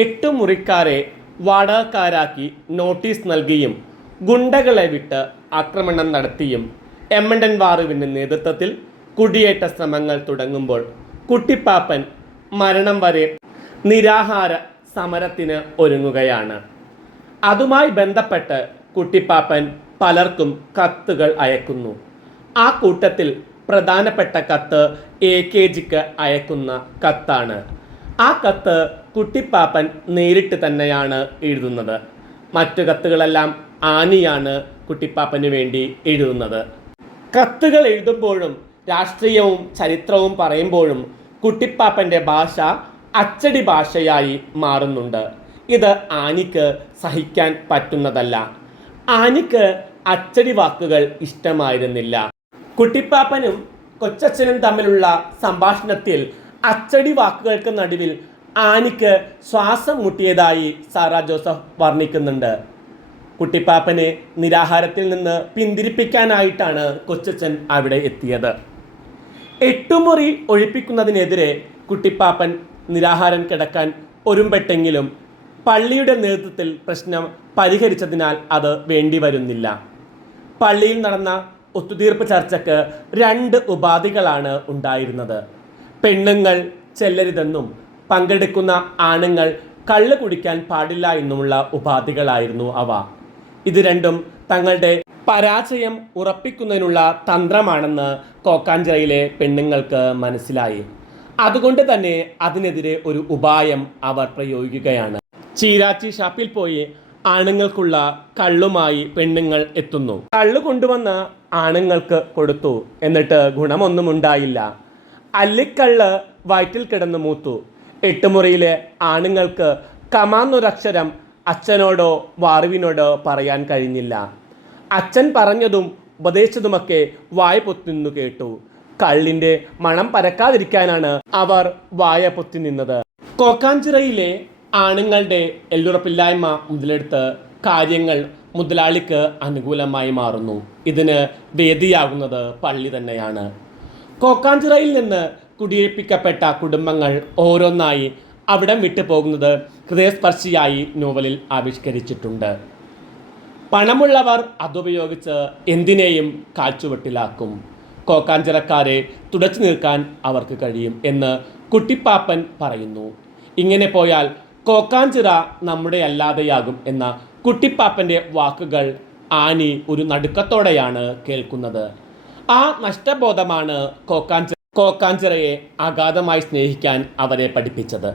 എട്ട് മുറിക്കാരെ വാടകക്കാരാക്കി നോട്ടീസ് നൽകിയും ഗുണ്ടകളെ വിട്ട് ആക്രമണം നടത്തിയും എമ്മണ്ടൻ വാറുവിന്റെ നേതൃത്വത്തിൽ കുടിയേറ്റ ശ്രമങ്ങൾ തുടങ്ങുമ്പോൾ കുട്ടിപ്പാപ്പൻ മരണം വരെ നിരാഹാര സമരത്തിന് ഒരുങ്ങുകയാണ്. അതുമായി ബന്ധപ്പെട്ട് കുട്ടിപ്പാപ്പൻ പലർക്കും കത്തുകൾ അയക്കുന്നു. ആ കൂട്ടത്തിൽ പ്രധാനപ്പെട്ട കത്ത് എ കെ ജിക്ക് അയക്കുന്ന കത്താണ്. ആ കത്ത് കുട്ടിപ്പാപ്പൻ നേരിട്ട് തന്നെയാണ് എഴുതുന്നത്. മറ്റു കത്തുകളെല്ലാം ആനിയാണ് കുട്ടിപ്പാപ്പന് വേണ്ടി എഴുതുന്നത്. കത്തുകൾ എഴുതുമ്പോഴും രാഷ്ട്രീയവും ചരിത്രവും പറയുമ്പോഴും കുട്ടിപ്പാപ്പന്റെ ഭാഷ അച്ചടി ഭാഷയായി മാറുന്നുണ്ട്. ഇത് ആനിക്ക് സഹിക്കാൻ പറ്റുന്നതല്ല. ആനിക്ക് അച്ചടി വാക്കുകൾ ഇഷ്ടമായിരുന്നില്ല. കുട്ടിപ്പാപ്പനും കൊച്ചച്ഛനും തമ്മിലുള്ള സംഭാഷണത്തിൽ അച്ചടി വാക്കുകൾക്ക് നടുവിൽ ആനിക്ക് ശ്വാസം മുട്ടിയതായി സാറാ ജോസഫ് വർണിക്കുന്നുണ്ട്. കുട്ടിപ്പാപ്പനെ നിരാഹാരത്തിൽ നിന്ന് പിന്തിരിപ്പിക്കാനായിട്ടാണ് കൊച്ചച്ഛൻ അവിടെ എത്തിയത്. എട്ടുമുറി ഒഴിപ്പിക്കുന്നതിനെതിരെ കുട്ടിപ്പാപ്പൻ നിരാഹാരം കിടക്കാൻ ഒരുമ്പെട്ടെങ്കിലും പള്ളിയുടെ നേതൃത്വത്തിൽ പ്രശ്നം പരിഹരിച്ചതിനാൽ അത് വേണ്ടി വരുന്നില്ല. പള്ളിയിൽ നടന്ന ഒത്തുതീർപ്പ് ചർച്ചയ്ക്ക് രണ്ട് ഉപാധികളാണ് ഉണ്ടായിരുന്നത്. പെണ്ണുങ്ങൾ ചെല്ലരുതെന്നും പങ്കെടുക്കുന്ന ആണുങ്ങൾ കള്ള് കുടിക്കാൻ പാടില്ല എന്നുമുള്ള ഉപാധികളായിരുന്നു അവ. ഇത് രണ്ടും തങ്ങളുടെ പരാജയം ഉറപ്പിക്കുന്നതിനുള്ള തന്ത്രമാണെന്ന് കോക്കാഞ്ചിറയിലെ പെണ്ണുങ്ങൾക്ക് മനസ്സിലായി. അതുകൊണ്ട് തന്നെ അതിനെതിരെ ഒരു ഉപായം അവർ പ്രയോഗിക്കുകയാണ്. ചീരാച്ചി ഷാപ്പിൽ പോയി ആണുങ്ങൾക്കുള്ള കള്ളുമായി പെണ്ണുങ്ങൾ എത്തുന്നു. കള്ളു കൊണ്ടുവന്ന് ആണുങ്ങൾക്ക് കൊടുത്തു. എന്നിട്ട് ഗുണമൊന്നും ഉണ്ടായില്ല. അല്ലിക്കള്ള് വയറ്റിൽ കിടന്ന് മൂത്തു. എട്ടുമുറിയിലെ ആണുങ്ങൾക്ക് കമാന്നൊരക്ഷരം അച്ഛനോടോ വാറുവിനോടോ പറയാൻ കഴിഞ്ഞില്ല. അച്ഛൻ പറഞ്ഞതും ഉപദേശിച്ചതുമൊക്കെ വായ പൊത്തിന്നു കേട്ടു. കള്ളിന്റെ മണം പരക്കാതിരിക്കാനാണ് അവർ വായ പൊത്തി നിന്നത്. കോക്കാഞ്ചിറയിലെ ആണുങ്ങളുടെ എല്ലുറപ്പില്ലായ്മ മുതലെടുത്ത് കാര്യങ്ങൾ മുതലാളിക്ക് അനുകൂലമായി മാറുന്നു. ഇതിന് വേദിയാകുന്നത് പള്ളി തന്നെയാണ്. കോക്കാഞ്ചിറയിൽ നിന്ന് കുടിയേൽപ്പിക്കപ്പെട്ട കുടുംബങ്ങൾ ഓരോന്നായി അവിടം വിട്ടു പോകുന്നത് ഹൃദയസ്പർശിയായി നോവലിൽ ആവിഷ്കരിച്ചിട്ടുണ്ട്. പണമുള്ളവർ അതുപയോഗിച്ച് എന്തിനേയും കാൽച്ചുവെട്ടിലാക്കും. കോക്കാഞ്ചിറക്കാരെ തുടച്ചു നിൽക്കാൻ അവർക്ക് കഴിയും എന്ന് കുട്ടിപ്പാപ്പൻ പറയുന്നു. ഇങ്ങനെ പോയാൽ കോക്കാഞ്ചിറ നമ്മുടെ അല്ലാതെയാകും എന്ന കുട്ടിപ്പാപ്പന്റെ വാക്കുകൾ ആനി ഒരു നടുക്കത്തോടെയാണ് കേൾക്കുന്നത്. ആ നഷ്ടബോധമാണ് കോക്കാഞ്ച കോക്കാഞ്ചിറയെ അഗാധമായി സ്നേഹിക്കാൻ അവരെ പഠിപ്പിച്ചത്.